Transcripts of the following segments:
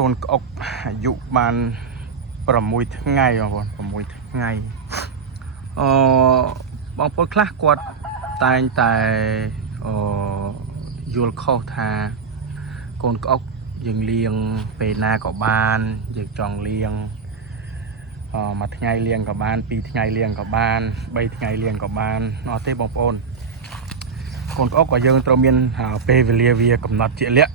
កូនក្អុកអាយុបាន6ថ្ងៃបងប្អូន6ថ្ងៃបងប្អូនខ្លះគាត់តែងតែយល់ខុសថាកូនក្អុកយើងលៀងពេលណាក៏បានយើងចង់លៀងមួយថ្ងៃលៀងក៏បាន2ថ្ងៃលៀងក៏បាន3ថ្ងៃលៀងក៏បានអត់ទេបងប្អូនកូនក្អុកក៏យើងត្រូវមានពេលវេលាវាកំណត់ជាក់លាក់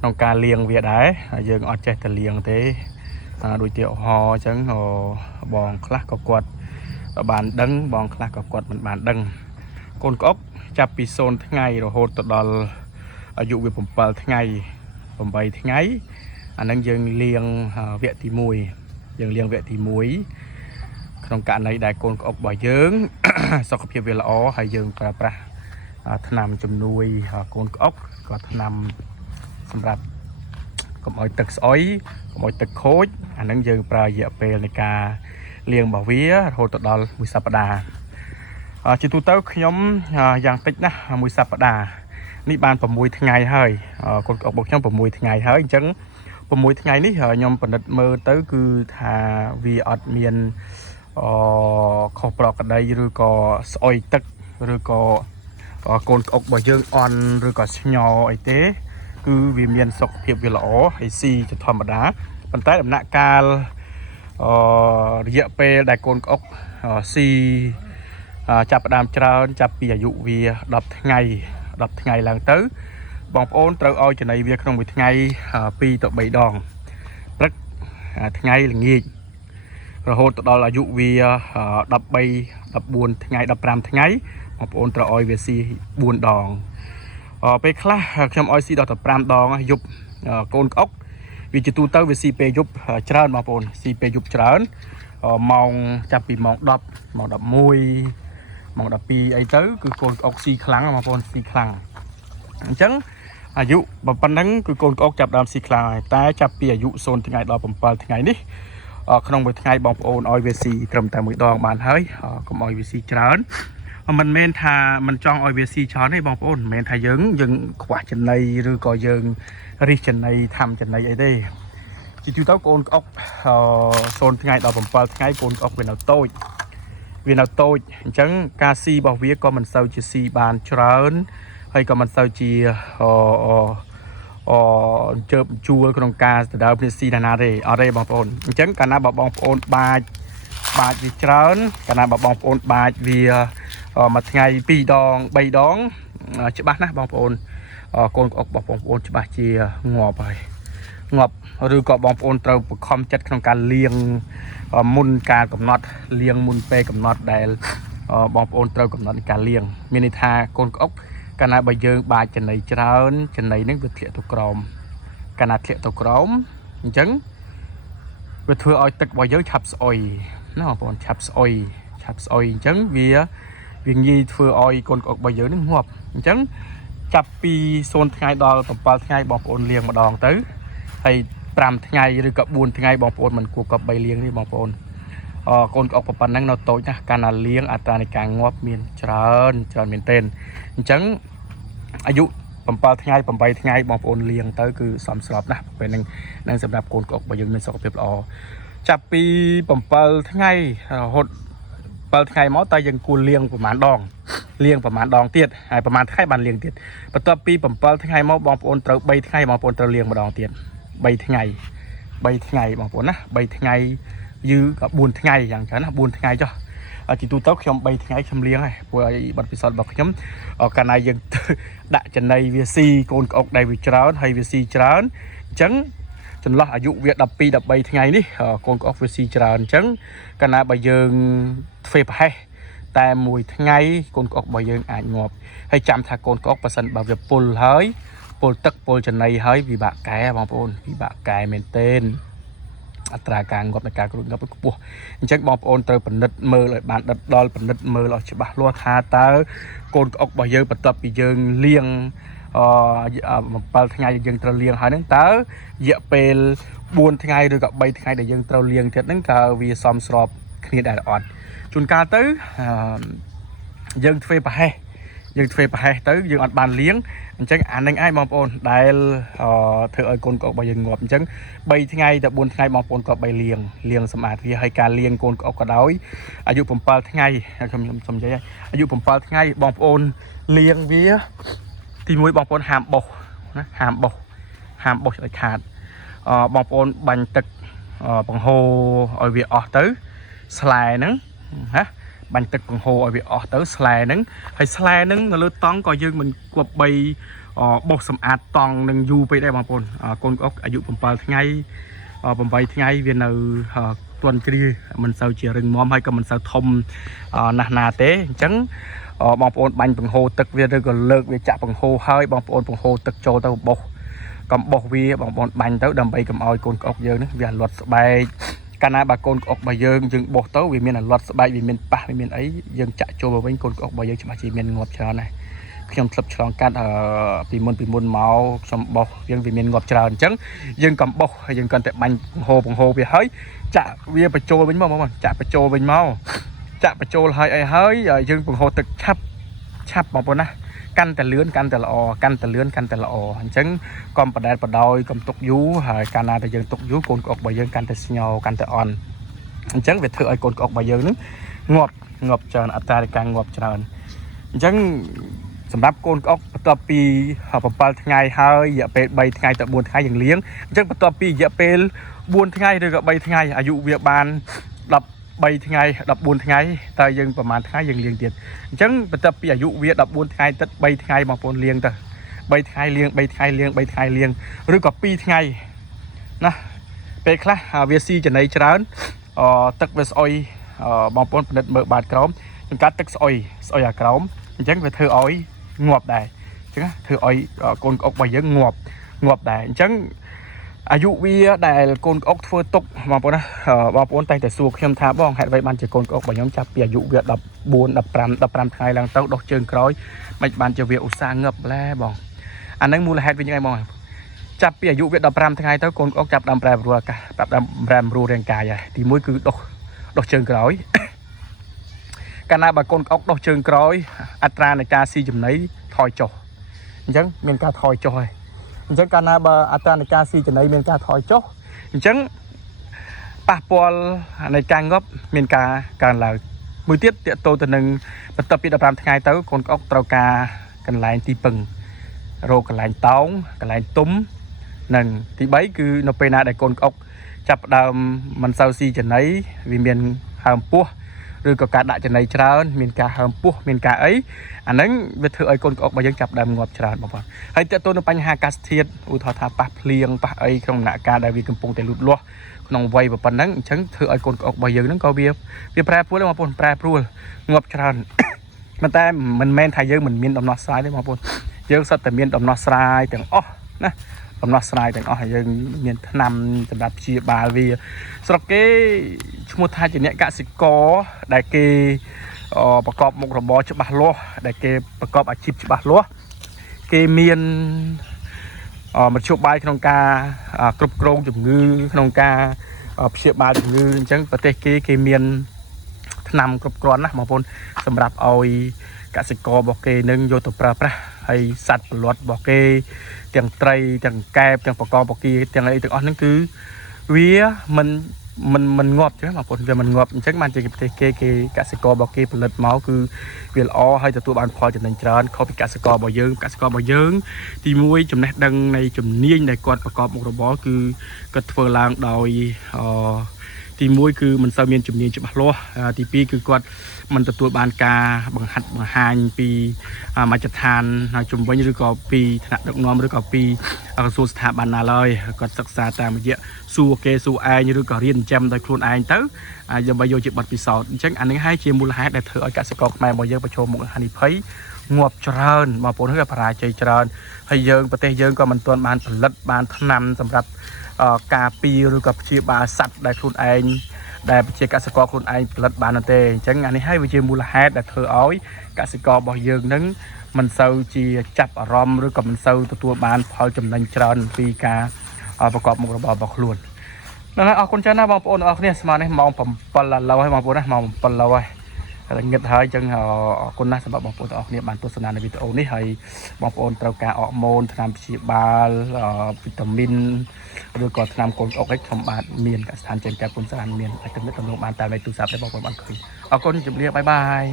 ក្នុងការលៀងវាដែរយើងអត់ចេះតែលៀងទេដូចជាឧទាហរណ៍អញ្ចឹងបងខ្លះក៏គាត់បានដឹងបងខ្លះក៏គាត់មិនបានដឹងកូនក្អុកចាប់ពី0ថ្ងៃរហូតទៅដល់អាយុវា7ថ្ងៃ8ថ្ងៃអានឹងយើងលៀងវគ្គទី1យើងលៀងវគ្គទី1ក្នុងករណីដែលកូនក្អុករបស់យើងសុខភាពវាល្អហើយយើងប្រើប្រាស់ថ្នាំជំនួយកូនក្អុកក៏ថ្នាំសម្រាប់កុំឲ្យទឹកស្អុយកុំឲ្យទឹកខូចអានឹងយើងប្រើរយៈពេលនៃការលៀងរបស់វារហូតដល់1សប្តាហ៍ជាទូទៅខ្ញុំយ៉ាងតិចណាស់1សប្តាហ៍នេះបាន6ថ្ងៃហើយកូនក្អុករបស់ខ្ញុំ6ថ្ងៃហើយអញ្ចឹង6ថ្ងៃនេះខ្ញុំពិនិត្យមើលទៅគឺថាវាអត់មានខុសប្រក្រតីឬក៏ស្អុយទឹកឬក៏កូនក្អុករបស់យើងអន់ឬក៏ស្ញោអីទេគឺវាមានសុខភាពវាល្អហើយស៊ីជាធម្មតាប៉ុន្តែដំណាក់កាលរយៈពេលដែលកូនក្អុកស៊ីចាប់ផ្ដើមច្រើនចាប់ពីអាយុវា10ថ្ងៃឡើងទៅបងប្អូនត្រូវឲ្យចំណីវាក្នុងមួយថ្ងៃ2ទៅ3ដងព្រឹកថ្ងៃល្ងាចរហូតដល់អាយុវា13 14ថ្ងៃ15ថ្ងៃបងប្អូនត្រូវឲ្យវាស៊ី4ដងពេលខ្លះខ្ញុំឲ្យស៊ីដល់ទៅ5ដងយប់កូនក្អុកវាជាទូទៅវាស៊ីពេលយប់ច្រើនបងប្អូនស៊ីពេលយប់ច្រើនម៉ោងចាប់ពីម៉ោង10ម៉ោង11ម៉ោង12អីទៅគឺកូនក្អុកស៊ីខ្លាំងបងប្អូនស៊ីខ្លាំងអញ្ចឹងអាយុប៉ុណ្ណឹងគឺកូនក្អុកចាប់ដើមស៊ីខ្លាំងហើយតែចាប់ពីអាយុ0ថ្ងៃដល់7ថ្ងៃនេះក្នុងមួយថ្ងៃបងប្អូនឲ្យវាស៊ីត្រឹមតែ1ដងបានហើយកុំឲ្យវាស៊ីច្រើនមិនមែនថាមិនចង់ឲ្យវាស៊ីច្រើនទេបងប្អូនមិនមែនថាយើងខ្វះចំណីឬក៏យើងរិះចំណីធ្វើចំណីអីទេជាទូទៅកូនក្អុក0ថ្ងៃដល់7ថ្ងៃកូនក្អុកវានៅតូចអញ្ចឹងការស៊ីរបស់វាក៏មិនសូវជាស៊ីបានច្រើនហើយក៏មិនសូវជាជើបជួលក្នុងការដណ្ដើមគ្នាស៊ីណាទេអត់ទេបងប្អូនអញ្ចឹងកាលណាបើបងប្អូនបាចវាច្រើនកាលណាបើបងប្អូនបាចវាមួយថ្ងៃ2ដង3ដងច្បាស់ណាស់បងប្អូនកូនក្អុករបស់បងប្អូនច្បាស់ជាងាប់ឬក៏បងប្អូនត្រូវបង្ខំចិត្តក្នុងការលៀងមុនការកំណត់លៀងមុនពេលកំណត់ដែលបងប្អូនត្រូវកំណត់នៃការលៀងមានន័យថាកូនក្អុកកាលណាបើយើងបាចចំណីច្រើនចំណីនឹងវាធ្លាក់ទៅក្រោមកាលណាធ្លាក់ទៅក្រោមអញ្ចឹងវាធ្វើឲ្យទឹករបស់យើងឆាប់ស្អុយណាបងប្អូនឆាប់ស្អុយអញ្ចឹងវាងាយធ្វើឲ្យកូនក្អុករបស់យើងនឹងងាប់អញ្ចឹងចាប់ពី0ថ្ងៃដល់7ថ្ងៃបងប្អូនលៀងម្ដងទៅហើយ5ថ្ងៃឬក៏4ថ្ងៃបងប្អូនមិនគួរក៏3លៀងទេបងប្អូនកូនក្អុកប៉ុណ្ណឹងនៅតូចណាស់កាលណាលៀងអត្រានៃការងាប់មានច្រើនមែនទែនអញ្ចឹងអាយុ7ថ្ងៃ8ថ្ងៃបងប្អូនលៀងទៅគឺសមស្របណាស់ពេលហ្នឹងសម្រាប់កូនក្អុករបស់យើងមានសុខភាពល្អចាប់ពី7ថ្ងៃរហូត7ថ្ងៃមកតើយើងគួរលៀងប្រហែលដងទៀតហើយប្រហែលថ្ងៃបានលៀងទៀតបន្ទាប់ពី7ថ្ងៃមកបងប្អូនត្រូវ3ថ្ងៃបងប្អូនត្រូវលៀងម្ដងទៀត3ថ្ងៃបងប្អូនណា3ថ្ងៃយឺក៏4ថ្ងៃយ៉ាងច្រើនណា4ថ្ងៃចុះជាទូទៅខ្ញុំ3ថ្ងៃខ្ញុំលៀងហើយព្រោះឲ្យបទពិសោធន៍របស់ខ្ញុំកាលណាយើងដាក់ចំណីវាស៊ីកូនក្អុកដែលវាច្រើនហើយវាស៊ីច្រើនអញ្ចឹងចន្លោះអាយុវា12 13ថ្ងៃនេះកូនក្អុកវាស៊ីច្រើនអញ្ចឹងកាលណាបើយើងធ្វើប្រហែសតែមួយថ្ងៃកូនក្អុករបស់យើងអាចងាប់ហើយចាំថាកូនក្អុកប៉ះសិនបើវាពុលហើយពុលទឹកពុលចំណីហើយវិបាកកែបងប្អូនវិបាកកែមែនទែនអត្រាការងាប់នៃការគ្រុឌងាប់ខ្ពស់អញ្ចឹងបងប្អូនត្រូវពិនិត្យមើលឲ្យបានដិតដល់ពិនិត្យមើលឲ្យច្បាស់លាស់ថាតើកូនក្អុករបស់យើងបន្ទាប់ពីយើងលៀង7ថ្ងៃយើងត្រូវលៀងហើយហ្នឹងតើរយៈពេល4ថ្ងៃឬក៏3ថ្ងៃដែលយើងត្រូវលៀងទៀតហ្នឹងតើវាសមស្របគ្នាដែរអត់ជួនកាលទៅយើងធ្វើប្រហែស យើងធ្វើប្រហែសទៅយើងអត់បានលាងអញ្ចឹងអានឹងឯងបងប្អូនដែលធ្វើឲ្យកូនក្អុករបស់យើងងាប់អញ្ចឹង3ថ្ងៃទៅ4ថ្ងៃបងប្អូនក៏បីលាងសម្អាតវាហើយការលាងកូនក្អុកក៏ដោយអាយុ7ថ្ងៃខ្ញុំសំនិយាយអាយុ7ថ្ងៃបងប្អូនលាងវាទី1បងប្អូនហាមបោសណាហាមបោសឲ្យខាតបងប្អូនបាញ់ទឹកបង្ហូរឲ្យវាអស់ទៅស្លែហ្នឹងណាបាញ់ទឹកបង្ហូរឲ្យវាអស់ទៅស្លែហ្នឹងហើយស្លែហ្នឹងនៅលើតង់ក៏យើងមិនគប្បីបោសសម្អាតតង់នឹងយូរពេកដែរបងប្អូនកូនក្អុកអាយុ7ថ្ងៃ8ថ្ងៃវានៅទន់គ្រាមិនសូវជារឹងមាំហើយក៏មិនសូវធំណាស់ណាទេអញ្ចឹងបងប្អូនបាញ់បង្ហូរទឹកវាឬក៏លើកវាចាក់បង្ហូរហើយបងប្អូនបង្ហូរទឹកចូលទៅបោសកំបោសវាបងប្អូនបាញ់ទៅដើម្បីកុំឲ្យកូនក្អុកយើងនេះវាលាត់ស្បែកកាលណាបើកូនក្អុករបស់យើងបោះទៅវាមានអាលាត់ស្បែកវាមានប៉ះវាមានអីយើងចាក់ចូលមកវិញកូនក្អុករបស់យើងច្បាស់ជាមានងាប់ច្រើនដែរខ្ញុំធ្លាប់ឆ្លងកាត់ពីមុនមកខ្ញុំបោះយើងវាមានងាប់ច្រើនអញ្ចឹងយើងកំបោះហើយយើងកាន់តែបាញ់បង្ហូរវាហើយចាក់វាបញ្ចូលវិញមកបងប្អូនចាក់បញ្ចូលវិញមកចាក់បញ្ចូលហើយអីហើយយើងបង្ហូរទឹកឆាប់បងប្អូនណាកាន់តែលឿនកាន់តែល្អកាន់តែលឿនកាន់តែល្អអញ្ចឹងកុំបដែតបដោយកុំទុកយូរហើយកាលណាដែលយើងទុកយូរកូនក្អុករបស់យើងកាន់តែស្ញោកាន់តែអន់អញ្ចឹងវាធ្វើឲ្យកូនក្អុករបស់យើងនឹងងាប់ច្រើនអត្រានៃការងាប់ច្រើនអញ្ចឹងសម្រាប់កូនក្អុកបន្ទាប់ពី7ថ្ងៃហើយរយៈពេល3ថ្ងៃទៅ4ថ្ងៃយើងលាងអញ្ចឹងបន្ទាប់ពីរយៈពេល4ថ្ងៃឬក៏3ថ្ងៃអាយុវាបាន13ថ្ងៃ14ថ្ងៃតើយើងប្រហែលថ្ងៃយើងលាងទៀតអញ្ចឹងបន្ទាប់ពីអាយុវា14ថ្ងៃទឹក3ថ្ងៃបងប្អូនលាងទៅ3ថ្ងៃលាង3ថ្ងៃលាង3ថ្ងៃលាងឬក៏2ថ្ងៃណាពេលខ្លះវាស៊ីចំណីច្រើនទឹកវាស្អុយបងប្អូនពិនិត្យមើលបាតក្រោមចង្កាត់ទឹកស្អុយអាក្រោមអញ្ចឹងវាធ្វើឲ្យងាប់ដែរអញ្ចឹងធ្វើឲ្យកូនក្អុករបស់យើងងាប់ដែរអញ្ចឹងអាយុវាដែលកូនក្អុកធ្វើទុកបងប្អូនណាបងប្អូនតែងតែសួរខ្ញុំថាបងហេតុអ្វីបានជាកូនក្អុករបស់ខ្ញុំចាប់ពីអាយុវា15ថ្ងៃឡើងទៅដុសជើងក្រោយមិនបានជាវាឧស្សាហ៍ងឹបម្លែបងអាហ្នឹងមូលហេតុវិញយ៉ាងម៉េចបងចាប់ពីអាយុវា15ថ្ងៃទៅកូនក្អុកចាប់ដើមប្រែប្រួលអាកាសដើមប្រែប្រួលរាងកាយហើយទី1គឺដុសជើងក្រោយកាលណាបើកូនក្អុកដុសជើងក្រោយអត្រានៃការស៊ីចំណីថយចុះអញ្ចឹងមានការថយចុះហើយអញ្ចឹងកាលណាបើអត្រានៃការស៊ីចំណីមានការថយចុះអញ្ចឹងប៉ះពាល់នៃការងាប់មានការកើនឡើងមួយទៀតតទៅនឹងបន្ទាប់ពី15ថ្ងៃទៅកូនក្អុកត្រូវការកន្លែងទីពឹងរកកន្លែងតោងកន្លែងទុំនិងទី3គឺនៅពេលណាដែលកូនក្អុកចាប់ដើមមិនសូវស៊ីចំណីវាមានហើមពោះឬក៏ការដាក់ចំណីច្រើនមានការហើមពោះមានការអីអាហ្នឹងវាធ្វើឲ្យកូនក្អុករបស់យើងចាប់ដើមងាប់ច្រើនបងប្អូនហើយតើតើនៅបញ្ហាអាកាសធាតុឧទាហរណ៍ថាប៉ះភ្លៀងប៉ះអីក្នុងដំណាក់កាលដែលវាកំពុងតែលូតលាស់ក្នុងវ័យប៉ុណ្ណឹងអញ្ចឹងធ្វើឲ្យកូនក្អុករបស់យើងហ្នឹងក៏វាប្រែប្រួលបងប្អូនប្រែប្រួលងាប់ច្រើនប៉ុន្តែមិនមែនថាយើងមិនមានដំណោះស្រាយទេបងប្អូនយើងសុទ្ធតែមានដំណោះស្រាយទាំងអស់ណាដំណោះស្រាយទាំងអស់ហើយយើងមានថ្នាំសម្រាប់ព្យាបាលវាស្រុកគេឈ្មោះថាជាអ្នកកសិករដែលគេប្រកបមុខរបរច្បាស់លាស់ដែលគេប្រកបអាជីពច្បាស់លាស់គេមានមធ្យោបាយក្នុងការគ្រប់គ្រងជំងឺក្នុងការព្យាបាលជំងឺអញ្ចឹងប្រទេសគេមានថ្នាំគ្រប់គ្រាន់ណាស់បងប្អូនសម្រាប់ឲ្យកសិកររបស់គេនឹងយកទៅប្រើប្រាស់ហើយសត្វប្រឡាត់របស់គេទាំងត្រីទាំងកែបទាំងបកកបកាទាំងអីទាំងអស់ហ្នឹងគឺវាមិនងាប់ទេបងប្អូនវាមិនងាប់អញ្ចឹងបានជាប្រទេសគេកសិកររបស់គេផលិតមកគឺវាល្អហើយទទួលបានផលចំណេញច្រើនខុសពីកសិកររបស់យើងទី1ចំណេះដឹងនៃជំនាញដែលគាត់ប្រកបមុខរបរគឺគាត់ធ្វើឡើងដោយទី1គឺមិនសូវមានជំនាញច្បាស់លាស់ទី2គឺគាត់មិនទទួលបានការបង្ហាត់បង្ហាញពីមជ្ឈដ្ឋានជំនាញឬក៏ពីថ្នាក់ដឹកនាំឬក៏ពីក្រសួងស្ថាប័នណាឡើយគាត់សិក្សាតាមរយៈសួរគេសួរឯងឬក៏រៀនចិញ្ចឹមដោយខ្លួនឯងទៅដើម្បីយកជាបទពិសោធន៍អញ្ចឹងអានេះហើយជាមូលហេតុដែលធ្វើឲ្យកសិករខ្មែររបស់យើងប្រឈមមុខហានិភ័យងាប់ច្រើនបងប្អូនគឺបរាជ័យច្រើនហើយយើងប្រទេសយើងក៏មិនទាន់បានផលិតបានថ្នាំសម្រាប់ការពារឬក៏ព្យាបាលសត្វដែលខ្លួនឯងដែលប្រជាកសិករខ្លួនឯងផលិតបានទេអញ្ចឹងអានេះហើយវាជាមូលហេតុដែលធ្វើឲ្យកសិកររបស់យើងនឹងមិនសូវជាចាប់អារម្មណ៍ឬក៏មិនសូវទទួលបានផលចំណេញច្រើនពីការប្រកបមុខរបររបស់ខ្លួនហ្នឹងហើយអរគុណច្រើនណាស់បងប្អូនអរគ្នាស្មើនេះម៉ោង7ឥឡូវហើយបងប្អូនណាម៉ោង7ឥឡូវហើយ nghịch hơi chân họ con nát sập bọc bột ọt này bản tôi sanhใน video នេះហើយបងប្អូនត្រូវការអរម៉ូនថ្នាំព្យាបាលវីតាមីនឬក៏ថ្នាំកូនអុកឯខ្ញុំបាទមានកសិដ្ឋានចិញ្ចឹមកូនស្រានមានអាចទំនាក់ទំនងបានតាមលេខទូរស័ព្ទដែលបងប្អូនបានឃើញអរគុណជម្រាបបាយបាយ